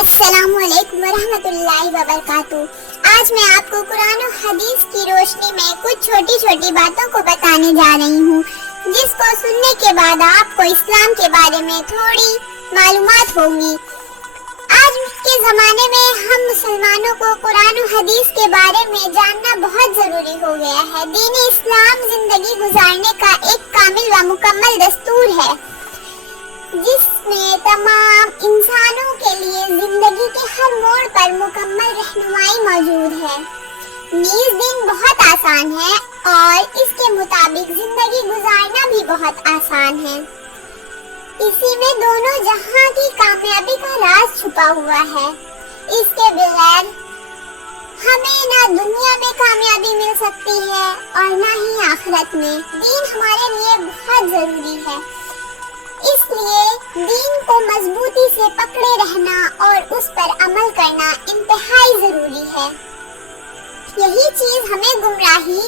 अस्सलाम वालेकुम वरहमतुल्लाहि वबरकातुहू। आज मैं आपको कुरान और हदीस की रोशनी में कुछ छोटी छोटी बातों को बताने जा रही हूँ, जिसको सुनने के बाद आपको इस्लाम के बारे में थोड़ी मालूमात होंगी। आज के ज़माने में हम मुसलमानों को कुरान और हदीस के बारे में जानना बहुत ज़रूरी हो गया है। दीन इस्लाम जिंदगी गुजारने का एक कामिल व मुकम्मल दस्तूर है, जिसमें तमाम इंसानों के लिए जिंदगी के हर मोड़ पर मुकम्मल रहनुमाई मौजूद है। नीज दिन बहुत आसान है और इसके मुताबिक जिंदगी गुजारना भी बहुत आसान है। इसी में दोनों जहां की कामयाबी का राज छुपा हुआ है। इसके बगैर हमें ना दुनिया में कामयाबी मिल सकती है और ना ही आखिरत में। दीन हमारे लिए बहुत जरूरी है, इसलिए दीन को मजबूती से पकड़े रहना और उस पर अमल करना इंतहाई जरूरी है। यही चीज हमें गुमराही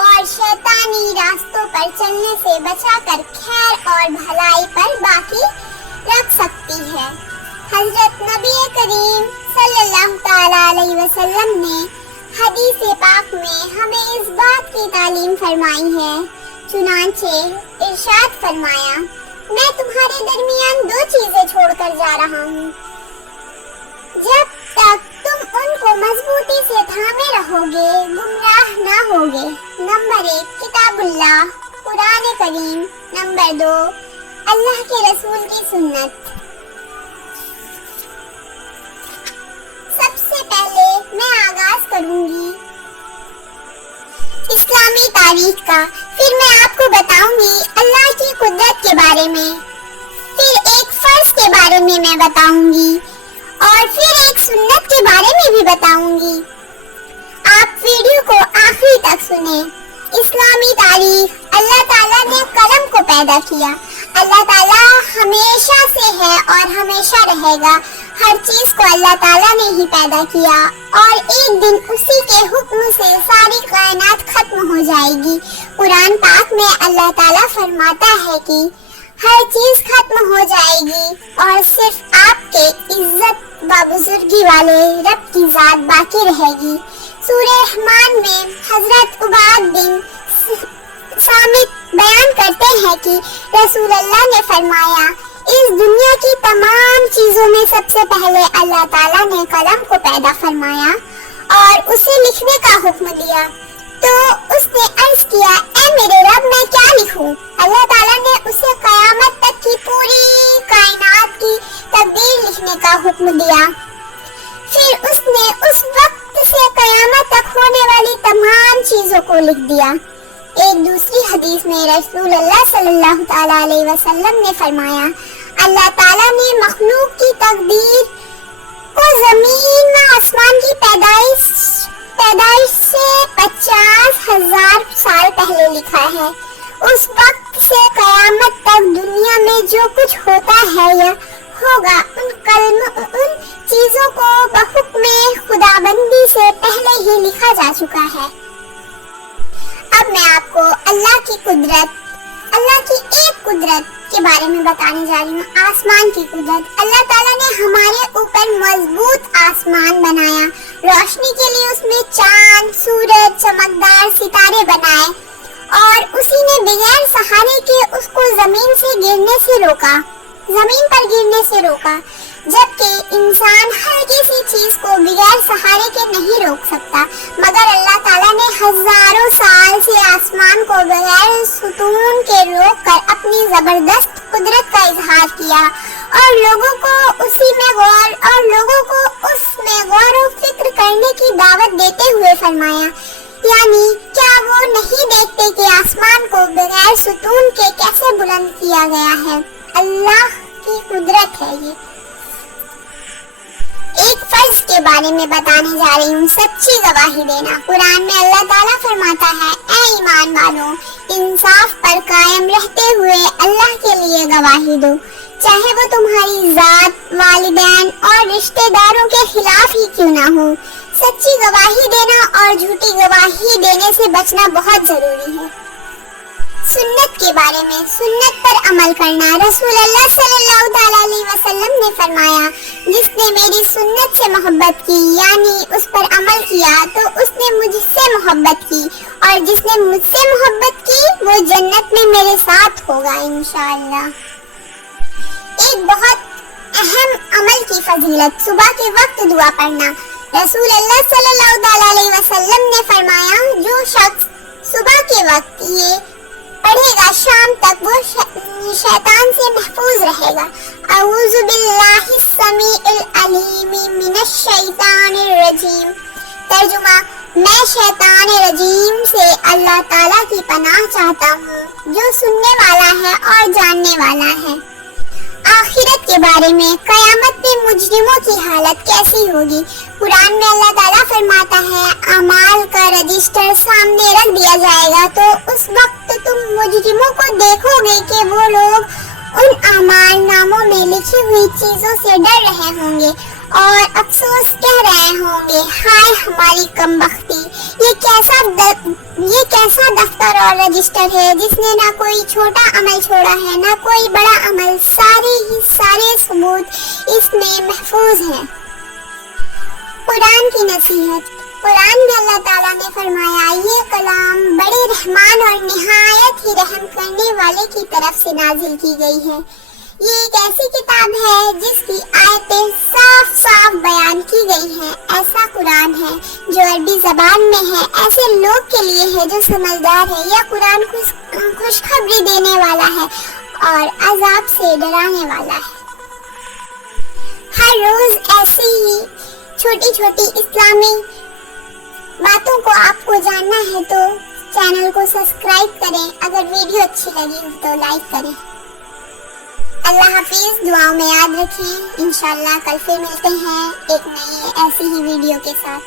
और शैतानी रास्तों पर चलने से बचाकर खैर और भलाई पर बाकी रख सकती है। हजरत नबी करीम सल्लल्लाहु तआला अलैहि वसल्लम ने हदीस पाक में हमें इस बात की तालीम फरमाई है। चुनांचे इरशाद फरमाया, मैं तुम्हारे दरमियान दो चीजें छोड़कर जा रहा हूँ, जब तक तुम उनको मजबूती से थामे रहोगे गुमराह ना होगे। नंबर 1 किताबुल्लाह कुरान करीम, नंबर 2 अल्लाह के रसूल की सुन्नत। सबसे पहले मैं आगाज करूंगी इस्लामी तारीख का, फिर मैं आपको बताऊंगी अल्लाह की कुदरत के बारे में, फिर एक फर्ज के बारे में मैं बताऊंगी और फिर एक सुन्नत के बारे में भी बताऊंगी। आप वीडियो को आखिरी तक सुने। इस्लामी तारीख, अल्लाह ताला ने कलम को पैदा किया। अल्लाह ताला हमेशा से है और हमेशा रहेगा। हर चीज को अल्लाह ताला ने ही पैदा किया और एक दिन उसी के हुक्म से सारी कायनात खत्म हो जाएगी। कुरान पाक में अल्लाह ताला फरमाता है कि हर चीज खत्म हो जाएगी और सिर्फ आपके इज्जत व बुजुर्गी वाले रब की जात बाकी रहेगी। सूरह रहमान में हजरत उबाद बिन सामित बयान करते हैं कि रसूल अल्लाह ने फरमाया, इस दुनिया की तमाम चीजों में सबसे पहले अल्लाह ताला ने कलम को पैदा फरमाया और उसे लिखने का हुक्म दिया। तो उसने अर्ज किया, ऐ मेरे रब, मैं क्या लिखूं? अल्लाह ताला ने उसे कयामत तक की पूरी कायनात की तकदीर लिखने का हुक्म दिया। फिर उसने उस वक्त से कयामत तक होने वाली तमाम चीजों को लिख दिया। एक दूसरी हदीस में रसूल अल्लाह सल्लल्लाहु तआला अलैहि वसल्लम ने फरमाया, अल्लाह ताला ने मखलूक की तकदीर को जमीन व आसमान की पैदाइश से 50,000 साल पहले लिखा है। उस वक्त से कयामत तक दुनिया में जो कुछ होता है या होगा, उन चीजों को बहुक्म खुदाबंदी से पहले ही लिखा जा चुका है। अब मैं आपको अल्लाह की एक कुदरत के बारे में बताने जा रही हूँ, आसमान की कुदरत। अल्लाह ताला ने हमारे ऊपर मजबूत आसमान बनाया। रोशनी के लिए उसमें चांद, सूरज, चमकदार सितारे बनाए और उसी ने बगैर सहारे के उसको जमीन पर गिरने से रोका, जबकि इंसान हर किसी चीज को बगैर सहारे के नहीं रोक सकता। मगर अल्लाह ताला ने हजारों साल से आसमान को बगैर सुतून के रोक कर अपनी जबरदस्त कुदरत का इजहार किया और लोगों को उसमें गौर और फिक्र करने की दावत देते हुए फरमाया, यानी क्या वो नहीं देखते कि आसमान को बगैर सुतून के कैसे बुलंद किया गया है? अल्लाह की कुदरत है ये। एक फर्ज के बारे में बताने जा रही हूँ, सच्ची गवाही देना। कुरान में अल्लाह ताला फरमाता है, ऐ ईमान वालों, इंसाफ पर कायम रहते हुए अल्लाह के लिए गवाही दो, चाहे वो तुम्हारी जात, वालिदैन और रिश्तेदारों के खिलाफ ही क्यों ना हो। सच्ची गवाही देना और झूठी गवाही देने से बचना बहुत जरूरी है। सुन्नत के बारे में, सुन्नत पर अमल करना। रसूल अल्लाह सल्लल्लाहु अलैहि वसल्लम ने फरमाया, جس نے میری سنت سے محبت کی یعنی اس پر عمل کیا تو اس نے مجھ سے محبت کی، اور جس نے مجھ سے محبت کی وہ جنت میں میرے ساتھ ہوگا انشاءاللہ۔ ایک بہت اہم عمل کی فضیلت، صبح کے وقت دعا پڑھنا۔ رسول اللہ صلی اللہ علیہ وسلم نے فرمایا جو شخص صبح کے وقت یہ پڑھے گا شام تک وہ شیطان سے محفوظ رہے گا۔ اعوذ باللہ السمیع العلیم من الشیطان الرجیم۔ ترجمہ، میں شیطان رجیم سے اللہ تعالیٰ کی پناہ چاہتا ہوں جو سننے والا ہے اور جاننے والا ہے۔ آخرت کے بارے میں، قیامت میں مجرموں کی حالت کیسی ہوگی؟ قرآن میں اللہ تعالیٰ فرماتا ہے اعمال کا رجسٹر سامنے رکھ دیا جائے گا تو اس وقت تم مجرموں کو دیکھو گے کہ وہ لوگ ان اعمال ناموں میں لکھی ہوئی چیزوں سے ڈر رہے ہوں گے اور افسوس کہہ رہے ہوں گے ہائے ہماری کم بختی، یہ کیسا دفتر اور رجسٹر ہے جس نے نہ کوئی چھوٹا عمل چھوڑا ہے نہ کوئی بڑا عمل، سارے ثبوت اس میں محفوظ ہیں۔ قرآن کی نصیحت۔ قرآن میں اللہ تعالیٰ نے فرمایا یہ کلام بڑے رحمان اور نہایت ہی رحم کرنے والے کی طرف سے نازل کی گئی ہے۔ یہ ایک ایسی کتاب ہے جس کی آیتیں صاف بیان کی گئی ہیں۔ ایسا قرآن ہے جو عربی زبان میں ہے، ایسے لوگ کے لیے ہے جو سمجھدار ہے۔ یہ قرآن خوشخبری دینے والا ہے اور عذاب سے ڈرانے والا ہے۔ ہر روز ایسی ہی چھوٹی چھوٹی اسلامی باتوں کو آپ کو جاننا ہے تو چینل کو سبسکرائب کریں، اگر ویڈیو اچھی لگی تو لائک کریں۔ اللہ حافظ، دعاؤں میں یاد رکھیں، انشاءاللہ کل پھر ملتے ہیں ایک نئی ایسی ہی ویڈیو کے ساتھ۔